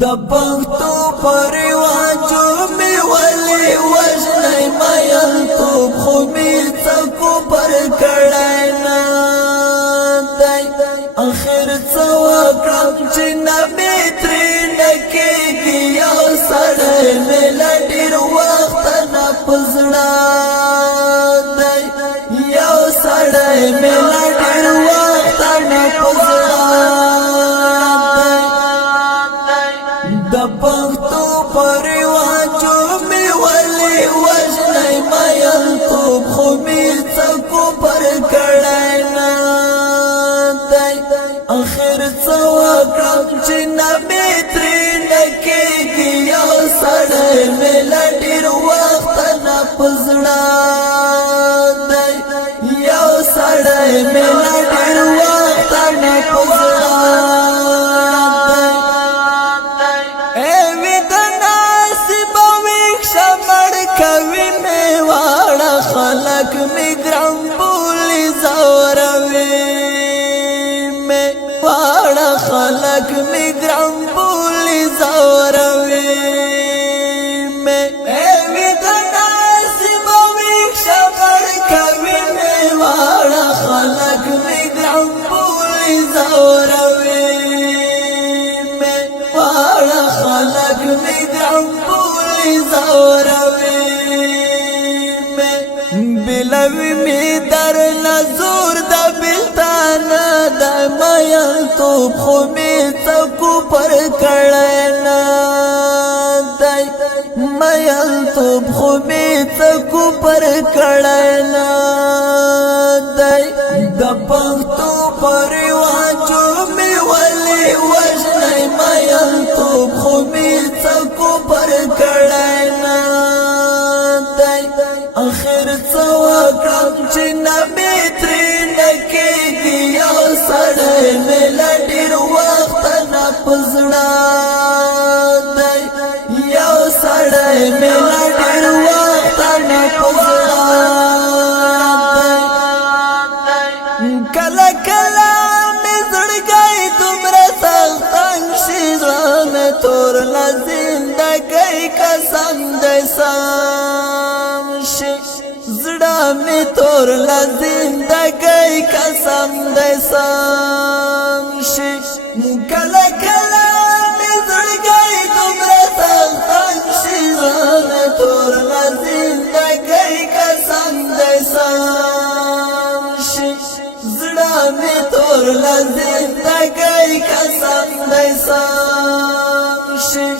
د پښتو پرواجو می ولې وژنې مېل توب خو می څکو پر کړای نه دی اخر څو کړم چې نبی ترې نکېږي یو سړی مې له ډېر وخت نه پزړه دی یو سړی مې له ډېر وخت نه پزړه د پښتو پرواجو می ولې وژنې مېل توب خو می څکو پر کړای نه دی اخر څو کړم چې نبی ترې نکېږي یو سړی مې له ډېر وخت نه پزړه دی یو سړی مې له ډېر وخت نه پزړه خلق می ګرام بولی زوروي می واړه خلق می ګرام بولی زوروي می وی د نصیب وی شمر کوي می واړه خلق می ګرام بولی زوروي می واړه خلق می ګرام بولی زوروي بلوی می در نزور دا بلتان دا مېل توب خو می څکو پر کړای نه دی مېل توب خو می څکو پر کړای نه دی د پښتو پرواجو می ولې وژنې مېل توب خو می څکو پر کړای نه اخر څو کړم چې نبی ترې نکېږي یو سړی مې له ډېر وخت نه پزړه دی یو سړی مې له ډېر وخت نه پزړه دی کله کله مې زړګی دومره سخت تنګ شي زړه مې تور له زندګۍ قسم دی زړه می تور لا زندګۍ قسم دې سم شي کله کله می زړګۍ دومره سخت شي زړه تور لا زندګۍ قسم دې سم شي زړه می تور لا زندګۍ قسم دې سم شي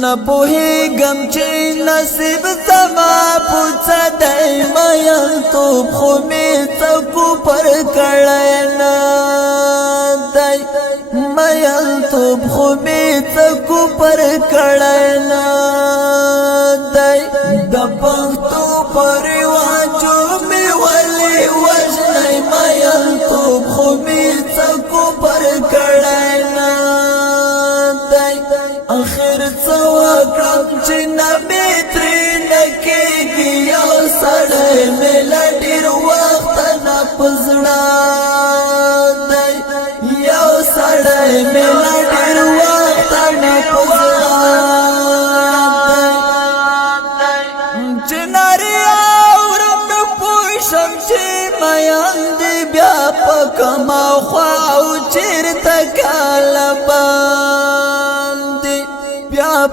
نه پوهېږم چې نصیب زما پوڅه دی مېل توب خو می څکو پر کړای نه دی مېل توب خو می څکو پر کړای نه دی د پښتو پرواجو می ولې وژنې مېل توب خو می څکو پر کړای نه اخر څو کړم چې نبی ترې نکېږي یو سړی مې له ډېر وخت نه پزړه دی یو سړی مې له ډېر وخت نه پزړه دی چې نارې اورم نو پوه شم چې مین دې بیا په کومه خوا او چېرته کاله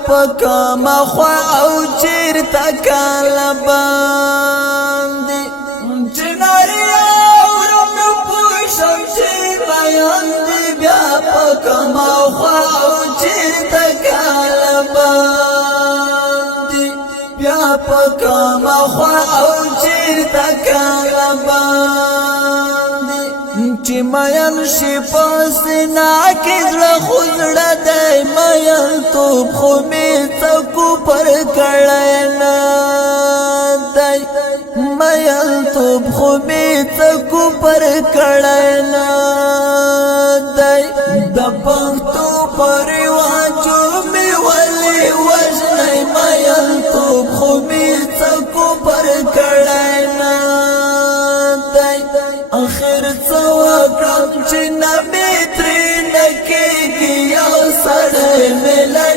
پکا مخوا او چیرتا کالا باندی جناری آورم نو پوشم چی بیاندی بیا پکا مخوا او چیرتا کالا باندی بیا پکا مخوا او چیرتا کالا باندی چې مېل شي پسنا کې زړه خو زړه دی مېل توب خو می څکو پر کړای نه دی مېل توب خو می څکو پر کړای نه دی د پښتو پرواجو می ولې وژنې مېل توب خو می څکو پر کړای نه دی اخر څو کړم چې نبی ترې نکېږي یو سړی مې له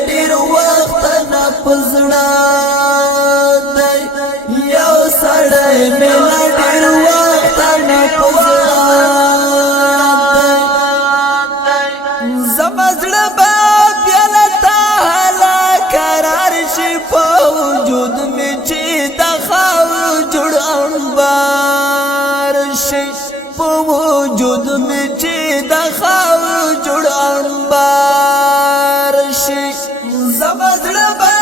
پزړه دی یو سړی ملا ډېر وخت نه پزړه دی زما زړه به بیا له تا حاله قرار شي په وجود مې چې د خاورو جوړ انبار شي په وجود مې چې د خاورو جوړ انبار شي زما زړه به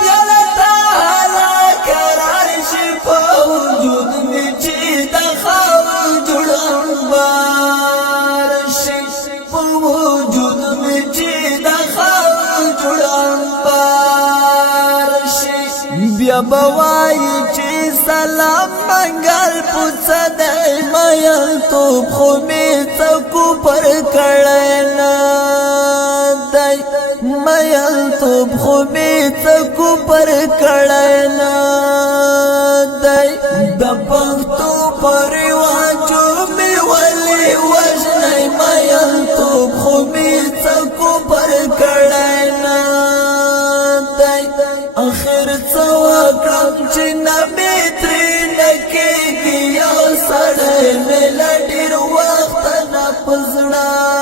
بیا له تا حاله قرار شي په وجود مې چې د خاورو جوړ انبار شي په وجود مې چې د خاورو جوړ انبار شي بیا به وایي چې سلام منګل پوڅه دی میلتوب خو مې څکو پر کړی نه دی میلتوب خو مې څکو پر کړی نه دی د پښتو په رواجو مې ولې وژنی میلتوب خو مې څکو پر کړی نه دی اخر څه وکړم چې نه مې ترې نه کېږي یو سړی مې له ډېر وخته نه په زړه